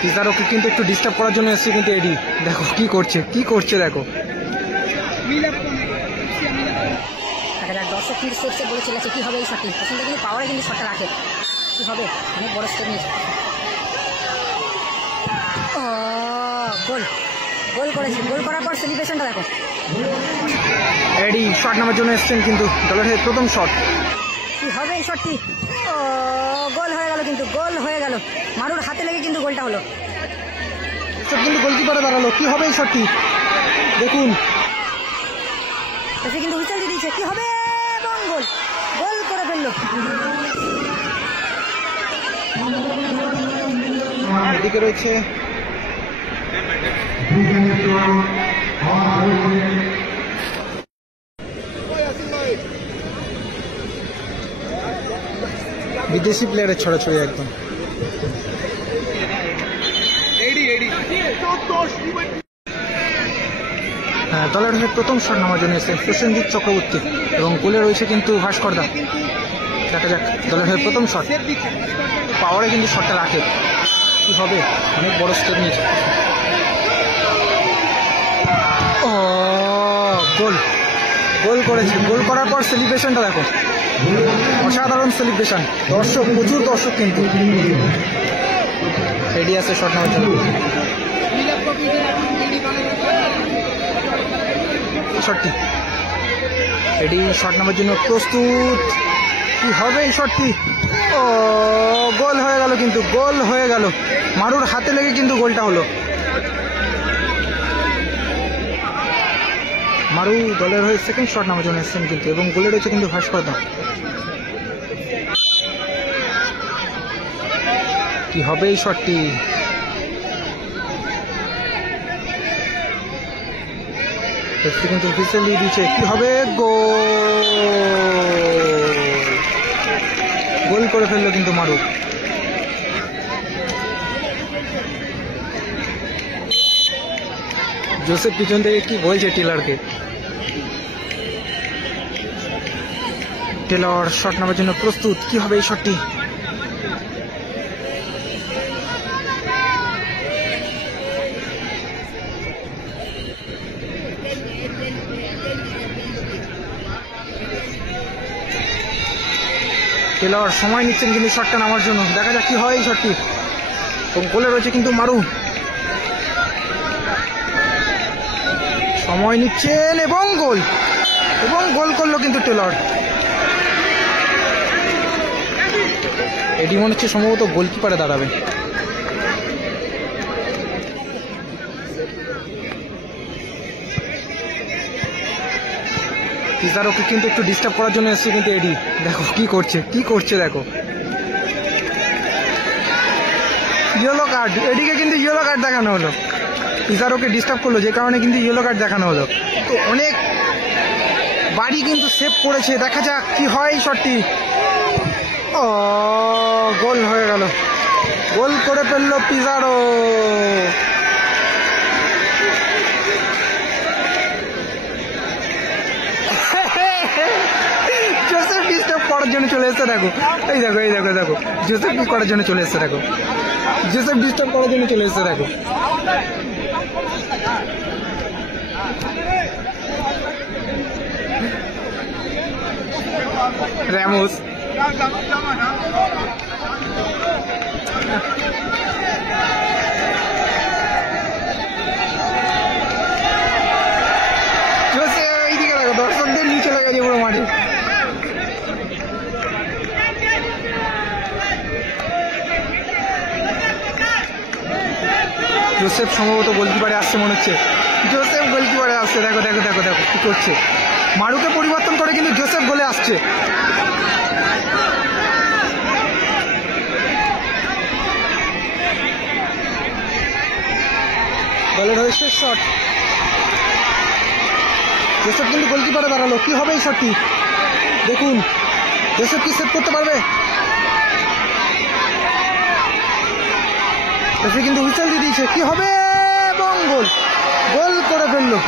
পিজারোকে কিন্তু একটু ডিস্টার্ব করার জন্য এসছে কিন্তু এডি। দেখো কি করছে দেখো। দর্শক কিন্তু সেফ বলে চলেছে কি হবে এই শটটি। প্রথমটা কিন্তু পাওয়ারে কিন্তু শটটা রাখে, কি হবে অনেক বড় স্টেপ নিয়েছে। গোল করেছে, গোল করার পর সেলিব্রেশনটা দেখো। এডি শট নেওয়ার জন্য এসছেন কিন্তু দলের হয়ে প্রথম শট। কি হবে এই শটটি? গোল হয়ে গেল, কিন্তু গোল হয়ে গেল। মারুর হাতে লেগে কিন্তু গোলটা হলো। কিন্তু গোলকিপারে দাঁড়ালো, কি হবে এই শটটি দেখুন। কিন্তু হুইসেল দিয়ে দিয়েছে, কি হবে এবং গোল, গোল করে ফেললো। এদিকে রয়েছে বিদেশি প্লেয়ারের ছড়াছড়ি একদম। হ্যাঁ, দলের হয়ে প্রথম শট নেওয়ার জন্য এসে প্রসেনজিৎ চক্রবর্তী এবং গোলে রয়েছে কিন্তু ভাস্করদা। দেখা যাক দলের হয়ে প্রথম শট, পাওয়ারে কিন্তু শটটা রাখে, কি হবে অনেক বড় স্টেপ নিয়েছে। গোল করেছে, গোল করার পর সেলিব্রেশনটা দেখো, অসাধারণ সেলিব্রেশন। দর্শক, প্রচুর দর্শক কিন্তু রেডি আছে শট নেওয়ার জন্য। শটটি রেডি, শট নেওয়ার জন্য প্রস্তুত, কি হবে এই শটটি? গোল হয়ে গেল, কিন্তু গোল হয়ে গেল। মারুর হাতে লেগে কিন্তু গোলটা হলো। মারু দলের হয়ে সেকেন্ড শট নেওয়ার জন্য এসছেন কিন্তু, এবং গোলে রয়েছে কিন্তু ভাস্করদা। কি হবে এই শটটি? কিন্তু হুইসেল দিয়ে দিচ্ছে, কি হবে? গোল করে ফেললো কিন্তু মারু। জোসেফ পিছন থেকে কি বলছে টেলরকে। টেলর শট নেওয়ার জন্য প্রস্তুত, কি হবে এই শটটি? টেলর সময় নিচ্ছেন কিন্তু শটটা নামার জন্য, দেখা যাক কি হয় এই শটটি। এবং গোলে রয়েছে কিন্তু মারু, সময় নিচ্ছেন এবং গোল করলো কিন্তু টেলর। এটি মনে হচ্ছে সম্ভবত গোলকিপারে দাঁড়াবে। পিজারোকে কিন্তু একটু ডিস্টার্ব করার জন্য এসছে কিন্তু এডি। দেখো কি করছে দেখো। ইয়েলো কার্ড, এডিকে কিন্তু ইয়েলো কার্ড দেখানো হলো। পিজারোকে ডিস্টার্ব করলো, যে কারণে কিন্তু ইয়েলো কার্ড দেখানো হলো। তো অনেক বাড়ি কিন্তু সেভ করেছে, দেখা যাক কি হয় এই শটটি। গোল হয়ে গেল, গোল করে ফেললো পিজারো। জোসেফ ডিস্টার্ব করার জন্য চলে এসছে দেখো, এই দেখো জোসেফ কি করার জন্য চলে এসছে দেখো, জোসেফ ডিস্টার্ব করার জন্য চলে এসছে দেখো। র্যামোস এইদিকে দেখো, দর্শকদের নিচে চলে গেছে পুরো মাঠে। জোসেফ সম্ভবত গোলকিপারে আসছে মনে হচ্ছে, জোসেফ গোলকিপারে আসছে। দেখো কি করছে, মারুকে পরিবর্তন করে কিন্তু জোসেফ গোলে আসছে। দলের হয়ে শেষ শট, জোসেফ কিন্তু গোলকিপারে দাঁড়ালো, কি হবে এই শটটি দেখুন। জোসেফ কি সেভ করতে পারবে? জোসেফ কিন্তু হুইসেল দিয়ে দিয়েছে, কি হবে? এবং গোল করে ফেললো।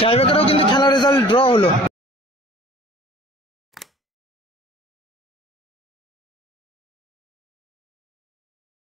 টাইব্রেকারেও কিন্তু খেলার রেজাল্ট ড্র হলো।